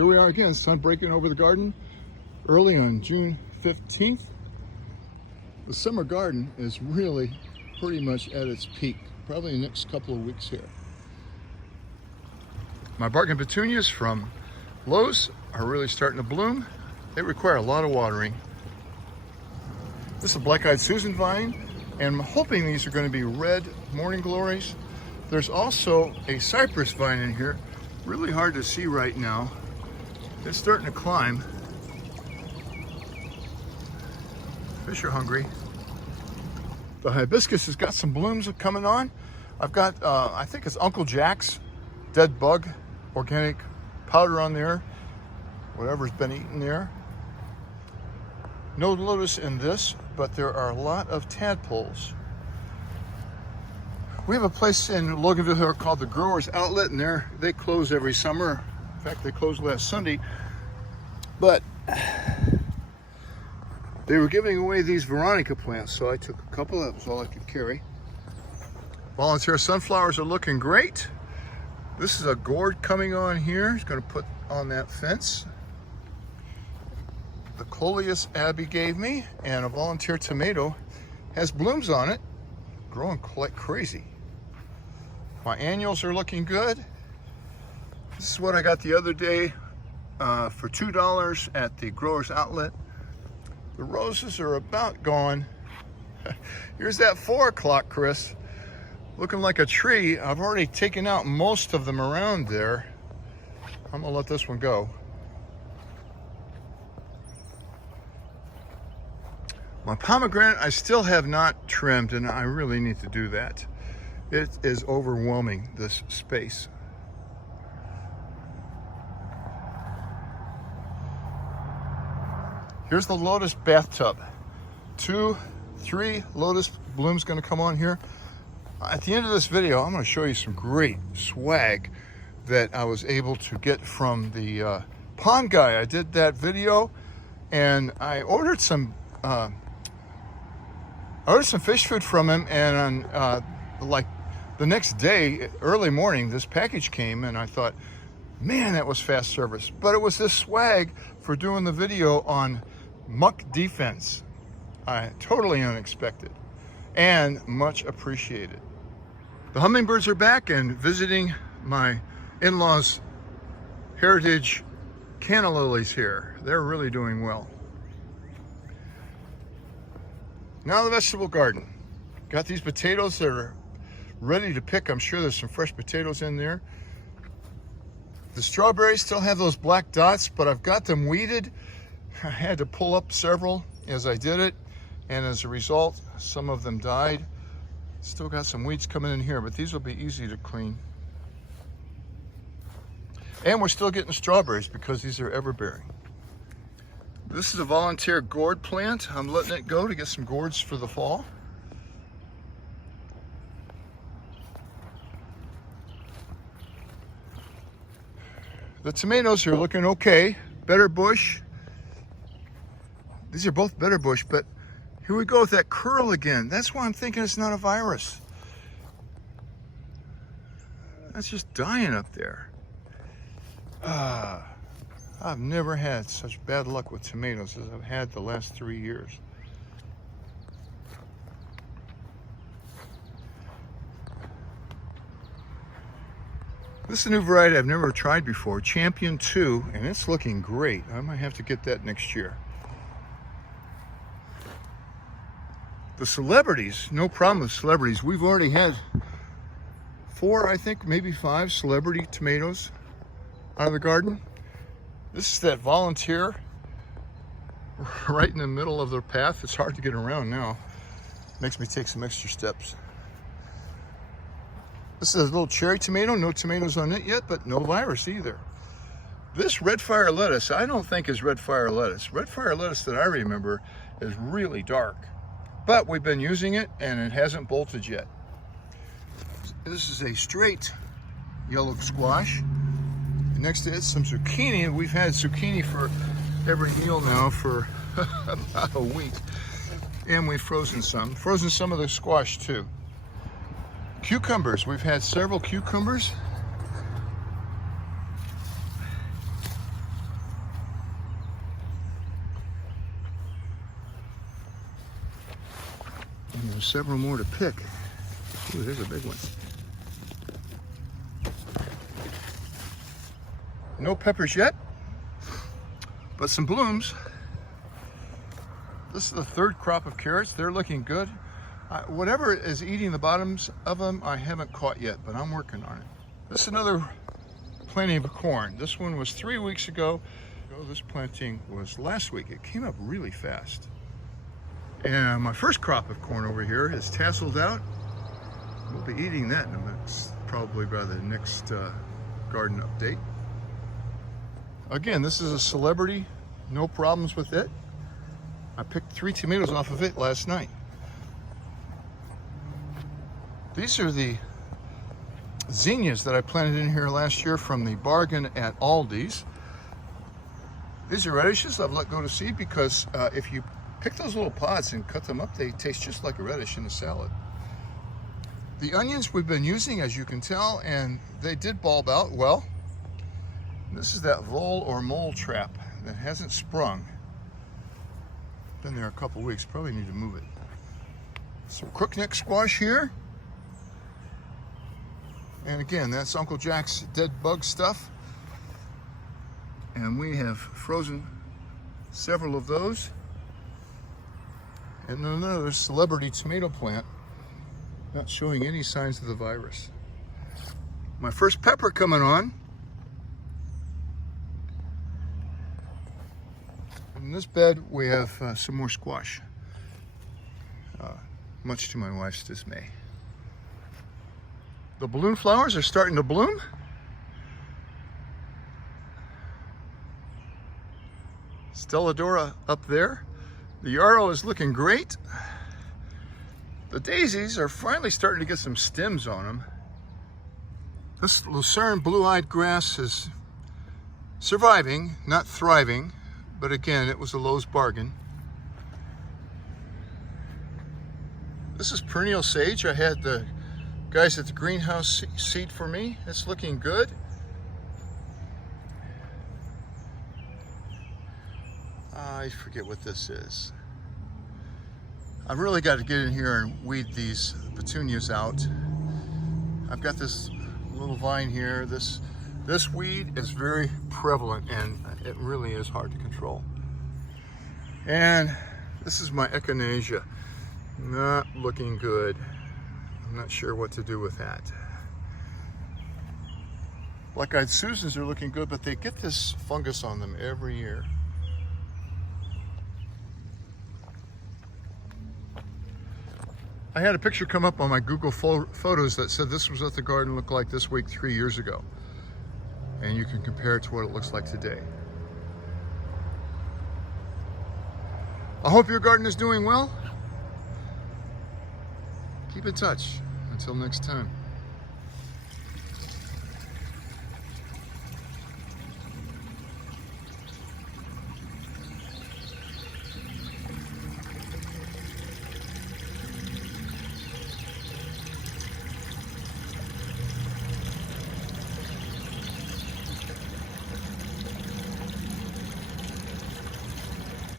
here we are again, sun breaking over the garden early on June 15th. The summer garden is really pretty much at its peak, probably the next couple of weeks here. My barking petunias from Lowe's are really starting to bloom. They require a lot of watering. This is a black-eyed Susan vine, and I'm hoping these are going to be red morning glories. There's also a cypress vine in here, really hard to see right now. It's starting to climb. Fish are hungry. The hibiscus has got some blooms coming on. I've got, I think it's Uncle Jack's dead bug organic powder on there, whatever's been eaten there. No lotus in this, but there are a lot of tadpoles. We have a place in Loganville here called the Growers Outlet, and they close every summer. In fact, they closed last Sunday. But they were giving away these Veronica plants, so I took a couple. That was all I could carry. Volunteer sunflowers are looking great. This is a gourd coming on here. It's going to put on that fence. The coleus Abby gave me, and a volunteer tomato has blooms on it, growing like crazy. My annuals are looking good. This is what I got the other day for $2 at the Growers Outlet. The roses are about gone. Here's that 4 o'clock, Chris. Looking like a tree. I've already taken out most of them around there. I'm gonna let this one go. My pomegranate I still have not trimmed, and I really need to do that. It is overwhelming, this space. Here's the lotus bathtub. 2, 3 lotus blooms gonna come on here. At the end of this video, I'm gonna show you some great swag that I was able to get from the pond guy. I did that video, and I ordered some fish food from him, and on like the next day, early morning, this package came, and I thought, man, that was fast service. But it was this swag for doing the video on muck defense. Totally unexpected and much appreciated. The hummingbirds are back and visiting my in-laws' heritage canna lilies here. They're really doing well. Now the vegetable garden. Got these potatoes that are ready to pick. I'm sure there's some fresh potatoes in there. The strawberries still have those black dots, but I've got them weeded. I had to pull up several as I did it, and as a result, some of them died. Still got some weeds coming in here, but these will be easy to clean. And we're still getting strawberries because these are ever-bearing. This is a volunteer gourd plant. I'm letting it go to get some gourds for the fall. The tomatoes are looking okay. Better bush. These are both better bush, but here we go with that curl again. That's why I'm thinking it's not a virus. That's just dying up there. I've never had such bad luck with tomatoes as I've had the last 3 years. This is a new variety I've never tried before, Champion 2, and it's looking great. I might have to get that next year. The celebrities, no problem with celebrities. We've already had 4, I think, maybe 5 celebrity tomatoes out of the garden. This is that volunteer right in the middle of the path. It's hard to get around now. Makes me take some extra steps. This is a little cherry tomato. No tomatoes on it yet, but no virus either. This red fire lettuce, I don't think is red fire lettuce. Red fire lettuce that I remember is really dark, but we've been using it and it hasn't bolted yet. This is a straight yellow squash. Next to it, some zucchini. We've had zucchini for every meal now for about a week. And we've frozen some. Frozen some of the squash too. Cucumbers. We've had several cucumbers. And there's several more to pick. Ooh, there's a big one. No peppers yet, but some blooms. This is the third crop of carrots. They're looking good. Whatever is eating the bottoms of them, I haven't caught yet, but I'm working on it. This is another planting of corn. This one was 3 weeks ago. This planting was last week. It came up really fast. And my first crop of corn over here is tasseled out. We'll be eating that in a mix, probably by the next garden update. Again, this is a celebrity, no problems with it. I picked 3 tomatoes off of it last night. These are the zinnias that I planted in here last year from the bargain at Aldi's. These are radishes I've let go to seed because if you pick those little pods and cut them up, they taste just like a radish in a salad. The onions we've been using, as you can tell, and they did bulb out well. This is that vole or mole trap that hasn't sprung. Been there a couple weeks, probably need to move it. Some crookneck squash here. And again, that's Uncle Jack's dead bug stuff. And we have frozen several of those. And another celebrity tomato plant, not showing any signs of the virus. My first pepper coming on. In this bed, we have some more squash, much to my wife's dismay. The balloon flowers are starting to bloom. Stelladora up there. The yarrow is looking great. The daisies are finally starting to get some stems on them. This lucerne blue-eyed grass is surviving, not thriving, but again, it was a Lowe's bargain. This is perennial sage. I had the guys at the greenhouse seed for me. It's looking good. I forget what this is. I've really got to get in here and weed these petunias out. I've got this little vine here. This weed is very prevalent and it really is hard to control. And this is my echinacea. Not looking good. I'm not sure what to do with that. Black-eyed Susans are looking good, but they get this fungus on them every year. I had a picture come up on my Google Photos that said this was what the garden looked like this week 3 years ago. And you can compare it to what it looks like today. I hope your garden is doing well. Keep in touch. Until next time.